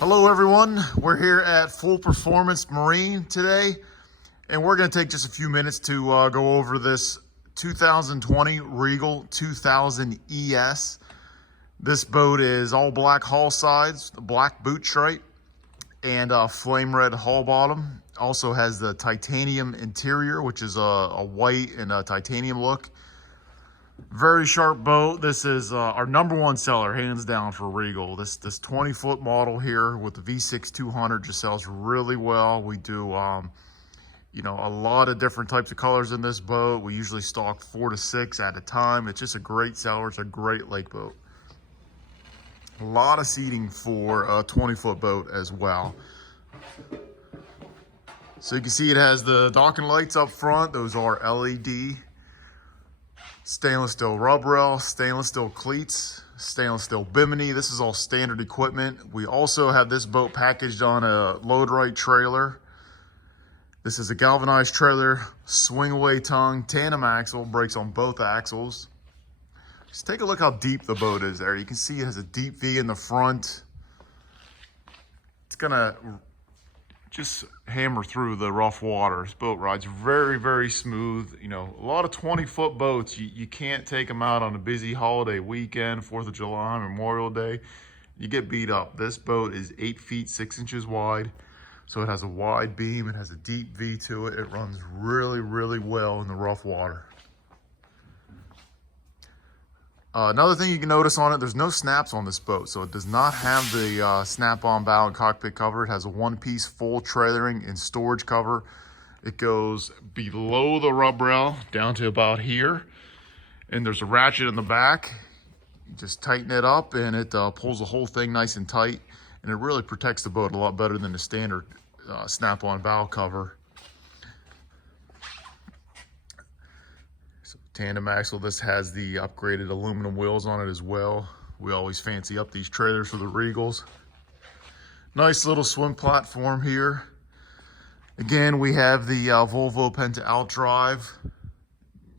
Hello everyone, we're here at Full Performance Marine today, and we're going to take just a few minutes to go over this 2020 Regal 2000 ES. This boat is all black hull sides, the black boot stripe, and flame red hull bottom. Also has the titanium interior, which is a white and a titanium look. Very sharp boat. This is our #1 seller, hands down, for Regal. This 20-foot model here with the V6 200 just sells really well. We do, you know, a lot of different types of colors in this boat. We usually stock 4 to 6 at a time. It's just a great seller. It's a great lake boat. A lot of seating for a 20-foot boat as well. So you can see it has the docking lights up front. Those are LED. Stainless steel rub rail, stainless steel cleats, stainless steel bimini. This is all standard equipment. We also have this boat packaged on a load right trailer. This is a galvanized trailer, swing away tongue, tandem axle, brakes on both axles. Just take a look how deep the boat is there. You can see it has a deep V in the front. It's gonna just hammer through the rough water. This boat rides very, very smooth. You know, a lot of 20-foot boats, you can't take them out on a busy holiday weekend, 4th of July, Memorial Day. You get beat up. This boat is 8 feet 6 inches wide. So it has a wide beam. It has a deep V to it. It runs really, really well in the rough water. Another thing you can notice on it, there's no snaps on this boat, so it does not have the snap-on bow and cockpit cover. It has a one-piece full trailering and storage cover. It goes below the rub rail down to about here, and there's a ratchet in the back. You just tighten it up, and it pulls the whole thing nice and tight, and it really protects the boat a lot better than the standard snap-on bow cover. Tandem axle. This has the upgraded aluminum wheels on it as well. We always fancy up these trailers for the Regals. Nice little swim platform here. Again, we have the Volvo Penta Outdrive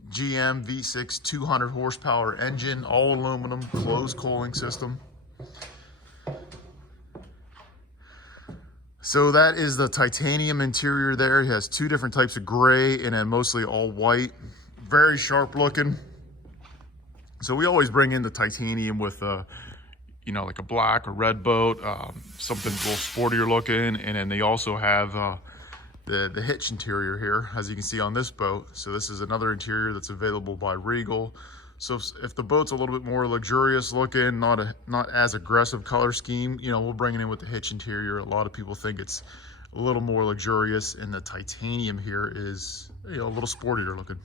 GM V6 200 horsepower engine, all aluminum, closed cooling system. So that is the titanium interior there. It has 2 different types of gray and then mostly all white. Very sharp looking. So we always bring in the titanium with you know, like a black or red boat, something a little sportier looking. And then they also have the Hitch Interior here, as you can see on this boat. So this is another interior that's available by Regal. So if the boat's a little bit more luxurious looking, not as aggressive color scheme, you know, we'll bring it in with the Hitch Interior. A lot of people think it's a little more luxurious, and the titanium here is, you know, a little sportier looking.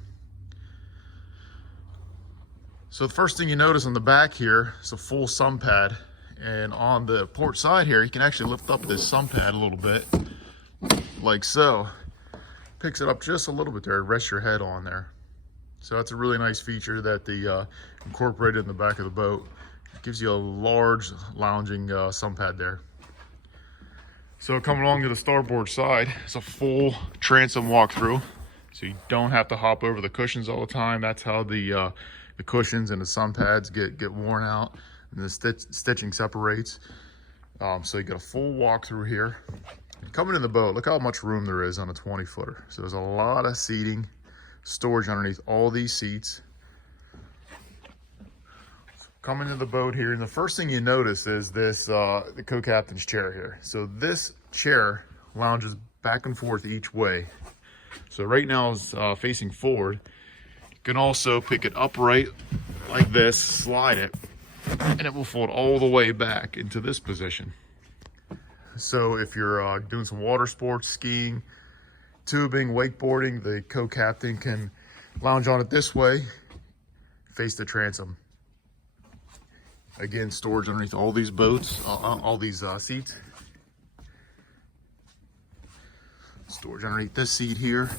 So the first thing you notice on the back here is a full sun pad, and on the port side here, you can actually lift up this sun pad a little bit, like so. Picks it up just a little bit there and rests your head on there. So that's a really nice feature that they incorporated in the back of the boat. It gives you a large lounging sun pad there. So coming along to the starboard side, it's a full transom walkthrough, so you don't have to hop over the cushions all the time. That's how the cushions and the sun pads get worn out, and the stitching separates. So you got a full walkthrough here. Coming in the boat, look how much room there is on a 20-footer. So there's a lot of seating, storage underneath all these seats. Coming into the boat here, and the first thing you notice is this, the co-captain's chair here. So this chair lounges back and forth each way. So right now it's facing forward. You can also pick it upright like this, slide it, and it will fold all the way back into this position. So if you're doing some water sports, skiing, tubing, wakeboarding, the co-captain can lounge on it this way, face the transom. Again, storage underneath all these boats, all these seats. Storage underneath this seat here.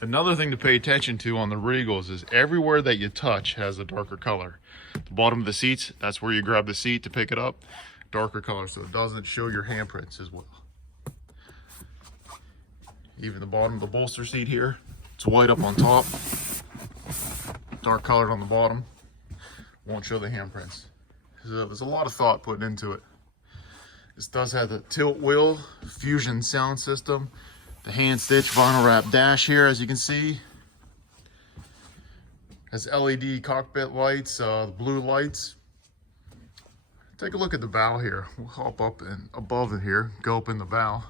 Another thing to pay attention to on the Regals is everywhere that you touch has a darker color. The bottom of the seats, that's where you grab the seat to pick it up. Darker color, so it doesn't show your handprints as well. Even the bottom of the bolster seat here, it's white up on top, dark colored on the bottom. Won't show the handprints. So there's a lot of thought put into it. This does have the tilt wheel, Fusion sound system, the hand stitch vinyl wrap dash here, as you can see. Has LED cockpit lights, the blue lights. Take a look at the bow here. We'll hop up and above it here, go up in the bow.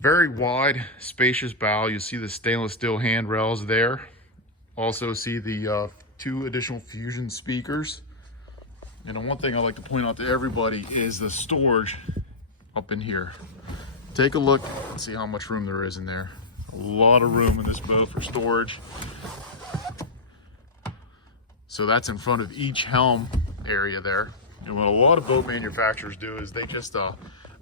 Very wide, spacious bow. You see the stainless steel handrails there. Also see the 2 additional Fusion speakers. And the one thing I like to point out to everybody is the storage up in here. Take a look and see how much room there is in there. A lot of room in this boat for storage. So that's in front of each helm area there. And what a lot of boat manufacturers do is they just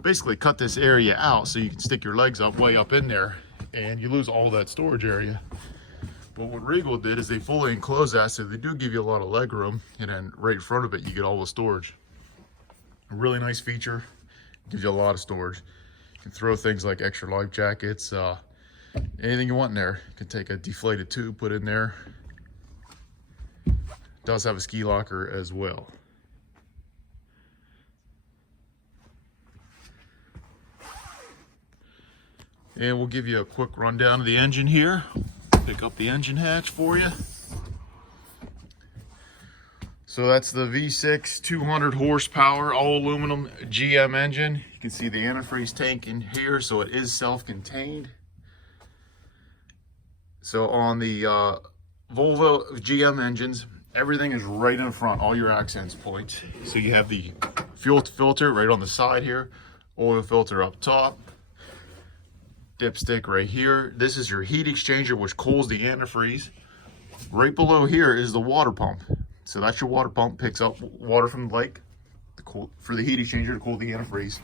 basically cut this area out so you can stick your legs up way up in there and you lose all that storage area. But what Regal did is they fully enclose that, so they do give you a lot of leg room, and then right in front of it you get all the storage. A really nice feature, gives you a lot of storage. You can throw things like extra life jackets, anything you want in there. You can take a deflated tube, put in there. Does have a ski locker as well. And we'll give you a quick rundown of the engine here. Pick up the engine hatch for you. So that's the V6 200 horsepower all aluminum GM engine. You can see the antifreeze tank in here, so it is self-contained. So on the Volvo GM engines, everything is right in front, all your accents points. So you have the fuel filter right on the side here, oil filter up top, dipstick right here. This is your heat exchanger, which cools the antifreeze. Right below here is the water pump. So that's your water pump, picks up water from the lake for the heat exchanger to cool the antifreeze.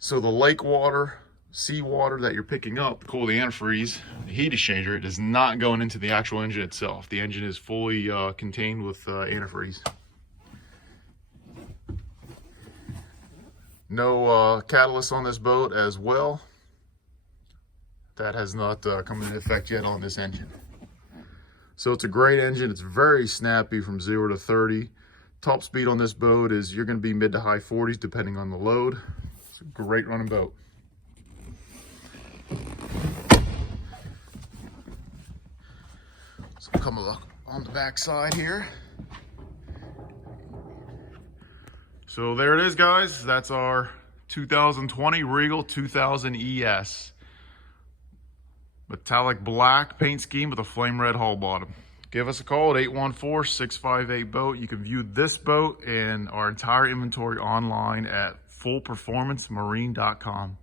So the lake water, sea water that you're picking up to cool the antifreeze, the heat exchanger, it is not going into the actual engine itself. The engine is fully contained with antifreeze. No catalyst on this boat as well. That has not come into effect yet on this engine. So it's a great engine. It's very snappy from 0 to 30. Top speed on this boat is you're going to be mid to high 40s depending on the load. It's a great running boat. So come look on the back side here. So there it is, guys. That's our 2020 Regal 2000 ES. Metallic black paint scheme with a flame red hull bottom. Give us a call at 814-658-BOAT. You can view this boat and our entire inventory online at fullperformancemarine.com.